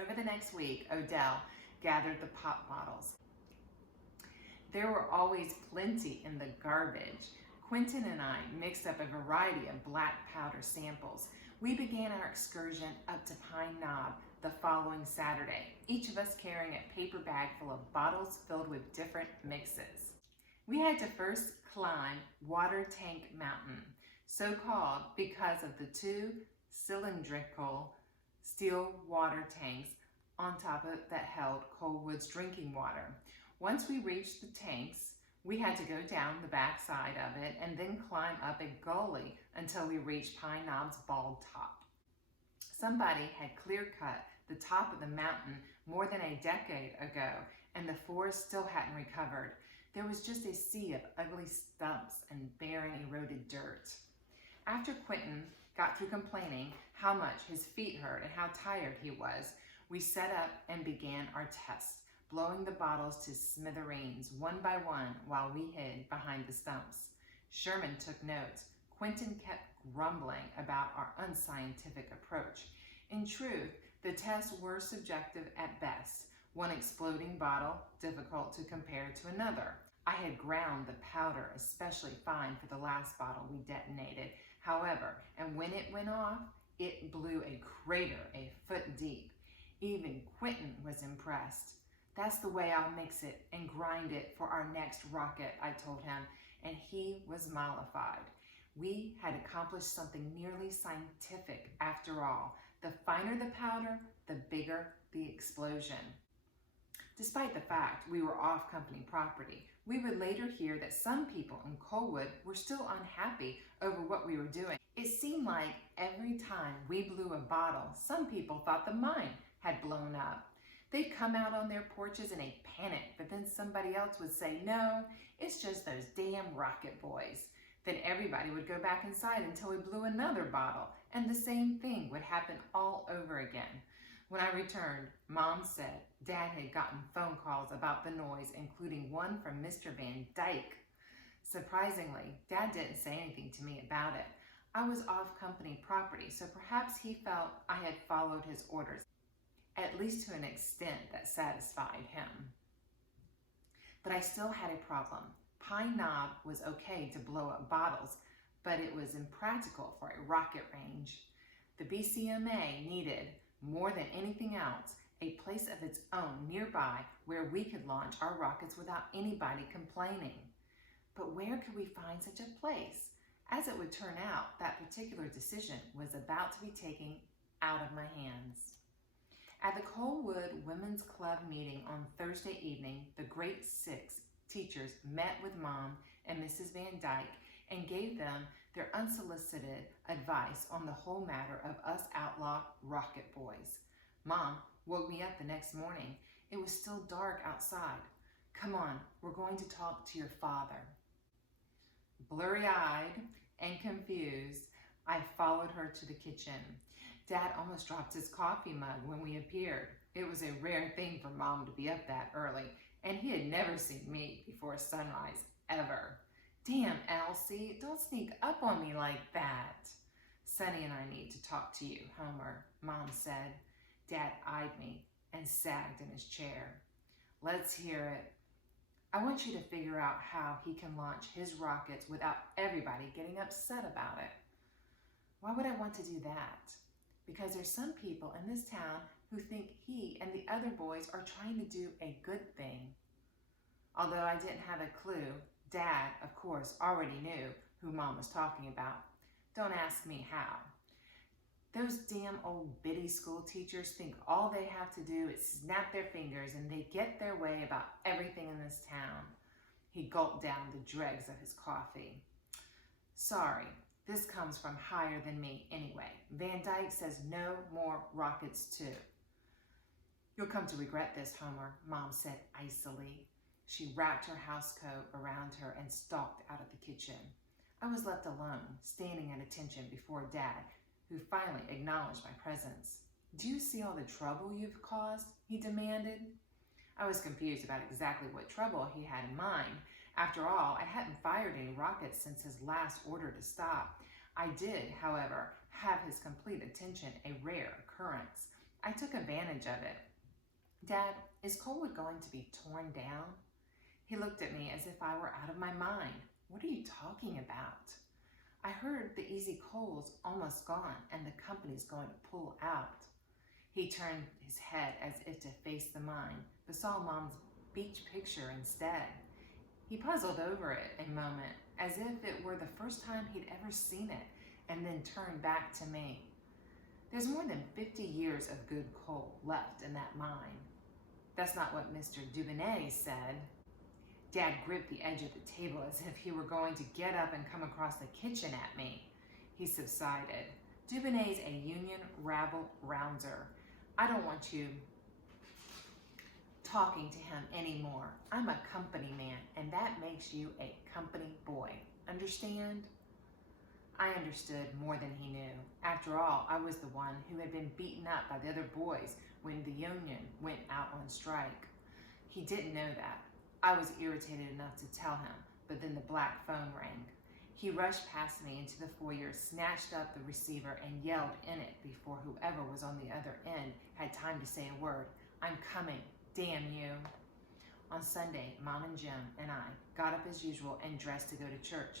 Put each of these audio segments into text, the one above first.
Over the next week, Odell gathered the pop bottles. There were always plenty in the garbage. Quentin and I mixed up a variety of black powder samples. We began our excursion up to Pine Knob the following Saturday, each of us carrying a paper bag full of bottles filled with different mixes. We had to first climb Water Tank Mountain, so called because of the two cylindrical steel water tanks on top of it that held Coldwood's drinking water. Once we reached the tanks, we had to go down the back side of it and then climb up a gully until we reached Pine Knob's bald top. Somebody had clear cut the top of the mountain more than a decade ago, and the forest still hadn't recovered. There was just a sea of ugly stumps and barren, eroded dirt. After Quentin got through complaining how much his feet hurt and how tired he was, we set up and began our tests, blowing the bottles to smithereens one by one while we hid behind the stumps. Sherman took notes. Quentin kept grumbling about our unscientific approach. In truth, the tests were subjective at best. One exploding bottle, difficult to compare to another. I had ground the powder especially fine for the last bottle we detonated, however, and when it went off, it blew a crater a foot deep. Even Quentin was impressed. That's the way I'll mix it and grind it for our next rocket, I told him, and he was mollified. We had accomplished something nearly scientific after all. The finer the powder, the bigger the explosion. Despite the fact we were off company property, we would later hear that some people in Coldwood were still unhappy over what we were doing. It seemed like every time we blew a bottle, some people thought the mine had blown up. They'd come out on their porches in a panic, but then somebody else would say, no, it's just those damn rocket boys. Then everybody would go back inside until we blew another bottle, and the same thing would happen all over again. When I returned, Mom said Dad had gotten phone calls about the noise, including one from Mr. Van Dyke. Surprisingly, Dad didn't say anything to me about it. I was off company property, so perhaps he felt I had followed his orders, at least to an extent that satisfied him. But I still had a problem. Pine Knob was okay to blow up bottles, but it was impractical for a rocket range. The BCMA needed, more than anything else, a place of its own nearby where we could launch our rockets without anybody complaining. But where could we find such a place? As it would turn out, that particular decision was about to be taken out of my hands. At the Coldwood Women's Club meeting on Thursday evening, the grade 6 teachers met with Mom and Mrs. Van Dyke and gave them their unsolicited advice on the whole matter of us outlaw rocket boys. Mom woke me up the next morning. It was still dark outside. Come on, we're going to talk to your father. Blurry-eyed and confused, I followed her to the kitchen. Dad almost dropped his coffee mug when we appeared. It was a rare thing for Mom to be up that early, and he had never seen me before sunrise, ever. Damn, Elsie, don't sneak up on me like that. Sonny and I need to talk to you, Homer, Mom said. Dad eyed me and sagged in his chair. Let's hear it. I want you to figure out how he can launch his rockets without everybody getting upset about it. Why would I want to do that? Because there's some people in this town who think he and the other boys are trying to do a good thing. Although I didn't have a clue, Dad, of course, already knew who Mom was talking about. Don't ask me how. Those damn old biddy school teachers think all they have to do is snap their fingers and they get their way about everything in this town. He gulped down the dregs of his coffee. Sorry, this comes from higher than me anyway. Van Dyke says no more rockets too. You'll come to regret this, Homer, Mom said icily. She wrapped her housecoat around her and stalked out of the kitchen. I was left alone, standing at attention before Dad, who finally acknowledged my presence. Do you see all the trouble you've caused? He demanded. I was confused about exactly what trouble he had in mind. After all, I hadn't fired any rockets since his last order to stop. I did, however, have his complete attention, a rare occurrence. I took advantage of it. Dad, is Colwood going to be torn down? He looked at me as if I were out of my mind. What are you talking about? I heard the Easy Coal's almost gone and the company's going to pull out. He turned his head as if to face the mine, but saw Mom's beach picture instead. He puzzled over it a moment, as if it were the first time he'd ever seen it, and then turned back to me. There's more than 50 years of good coal left in that mine. That's not what Mr. Dubonnet said. Dad gripped the edge of the table as if he were going to get up and come across the kitchen at me. He subsided. Dubonnet's a union rabble-rouser. I don't want you talking to him anymore. I'm a company man, and that makes you a company boy. Understand? I understood more than he knew. After all, I was the one who had been beaten up by the other boys when the union went out on strike. He didn't know that. I was irritated enough to tell him, but then the black phone rang. He rushed past me into the foyer, snatched up the receiver, and yelled in it before whoever was on the other end had time to say a word. I'm coming. Damn you. On Sunday, Mom and Jim and I got up as usual and dressed to go to church.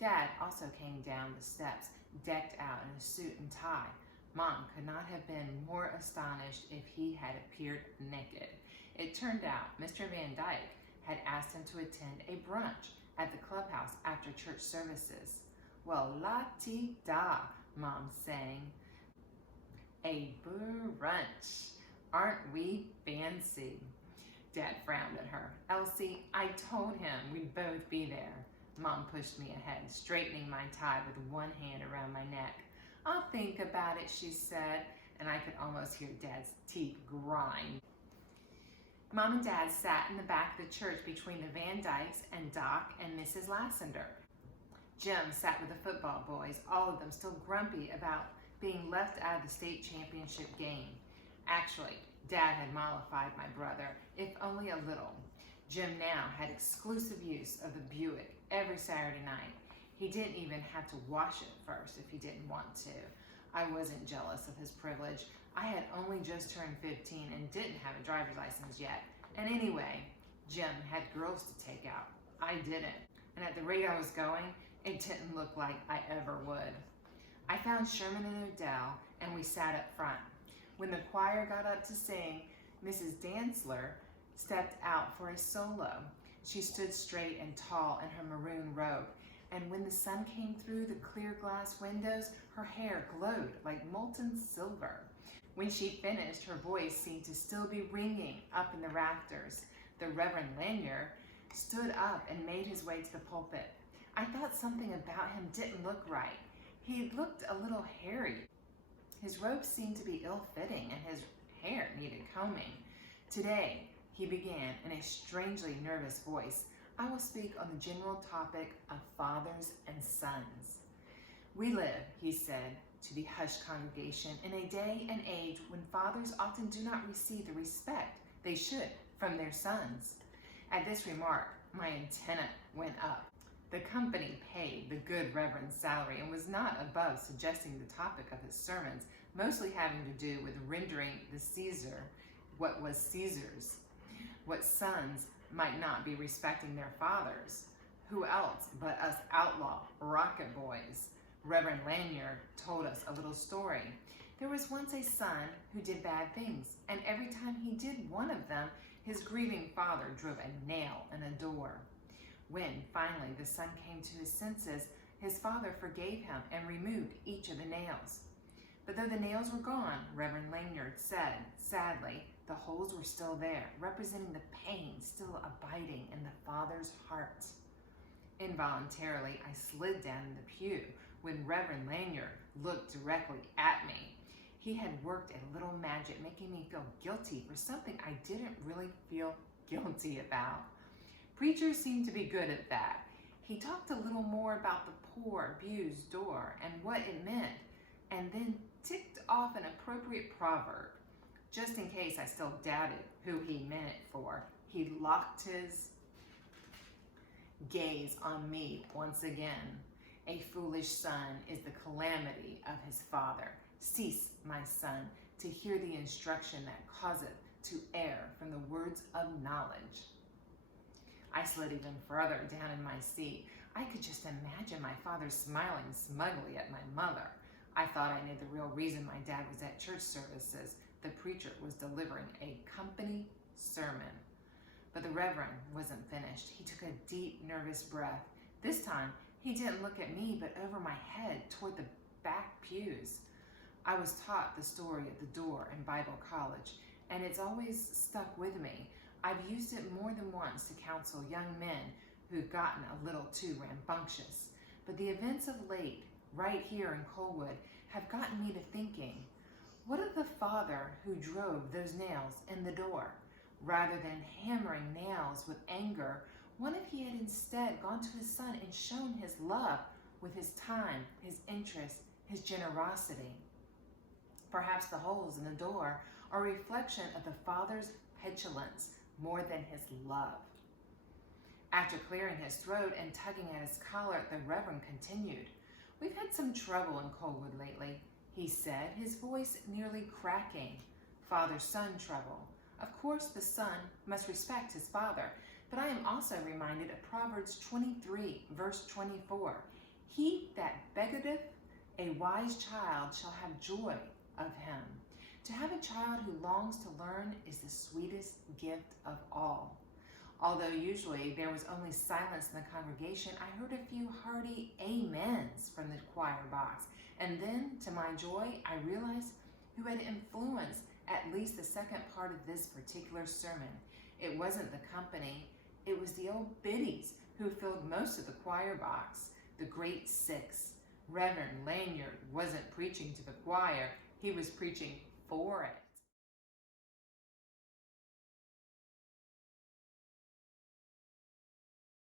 Dad also came down the steps, decked out in a suit and tie. Mom could not have been more astonished if he had appeared naked. It turned out Mr. Van Dyke had asked him to attend a brunch at the clubhouse after church services. Well, la-ti-da, Mom sang. A brunch. Aren't we fancy? Dad frowned at her. Elsie, I told him we'd both be there. Mom pushed me ahead, straightening my tie with one hand around my neck. I'll think about it, she said, and I could almost hear Dad's teeth grind. Mom and Dad sat in the back of the church between the Van Dykes and Doc and Mrs. Lassender. Jim sat with the football boys, all of them still grumpy about being left out of the state championship game. Actually, Dad had mollified my brother, if only a little. Jim now had exclusive use of the Buick every Saturday night. He didn't even have to wash it first if he didn't want to. I wasn't jealous of his privilege. I had only just turned 15 and didn't have a driver's license yet. And anyway, Jim had girls to take out. I didn't. And at the rate I was going, it didn't look like I ever would. I found Sherman and Odell, and we sat up front. When the choir got up to sing, Mrs. Dantzler stepped out for a solo. She stood straight and tall in her maroon robe, and when the sun came through the clear glass windows, her hair glowed like molten silver. When she finished, her voice seemed to still be ringing up in the rafters. The Reverend Lanier stood up and made his way to the pulpit. I thought something about him didn't look right. He looked a little hairy. His robe seemed to be ill-fitting, and his hair needed combing. Today, he began in a strangely nervous voice, I will speak on the general topic of fathers and sons. We live, he said to the hushed congregation, in a day and age when fathers often do not receive the respect they should from their sons. At this remark, my antenna went up. The company paid the good Reverend's salary and was not above suggesting the topic of his sermons, mostly having to do with rendering the Caesar what was Caesar's. What sons might not be respecting their fathers? Who else but us outlaw rocket boys? Reverend Lanier told us a little story. There was once a son who did bad things, and every time he did one of them, his grieving father drove a nail in a door. When finally the son came to his senses, his father forgave him and removed each of the nails. But though the nails were gone, Reverend Lanyard said, sadly, the holes were still there, representing the pain still abiding in the father's heart. Involuntarily, I slid down in the pew when Reverend Lanyard looked directly at me. He had worked a little magic, making me feel guilty for something I didn't really feel guilty about. Preachers seemed to be good at that. He talked a little more about the poor, abused door and what it meant, and then ticked off an appropriate proverb. Just in case I still doubted who he meant it for, he locked his gaze on me once again. A foolish son is the calamity of his father. Cease, my son, to hear the instruction that causeth to err from the words of knowledge. I slid even further down in my seat. I could just imagine my father smiling smugly at my mother. I thought I knew the real reason my dad was at church services. The preacher was delivering a company sermon. But the reverend wasn't finished. He took a deep, nervous breath. This time, he didn't look at me, but over my head toward the back pews. I was taught the story of the door in Bible college, and it's always stuck with me. I've used it more than once to counsel young men who've gotten a little too rambunctious. But the events of late, right here in Colwood, have gotten me to thinking, what of the father who drove those nails in the door? Rather than hammering nails with anger, what if he had instead gone to his son and shown his love with his time, his interest, his generosity? Perhaps the holes in the door are a reflection of the father's petulance more than his love. After clearing his throat and tugging at his collar, the Reverend continued. We've had some trouble in Colwood lately, he said, his voice nearly cracking. Father-son trouble. Of course, the son must respect his father, but I am also reminded of Proverbs 23, verse 24. He that begetteth a wise child shall have joy of him. To have a child who longs to learn is the sweetest gift of all. Although usually there was only silence in the congregation, I heard a few hearty amens from the choir box. And then, to my joy, I realized who had influenced at least the second part of this particular sermon. It wasn't the company, it was the old biddies who filled most of the choir box, the great six. Reverend Lanyard wasn't preaching to the choir, he was preaching for it.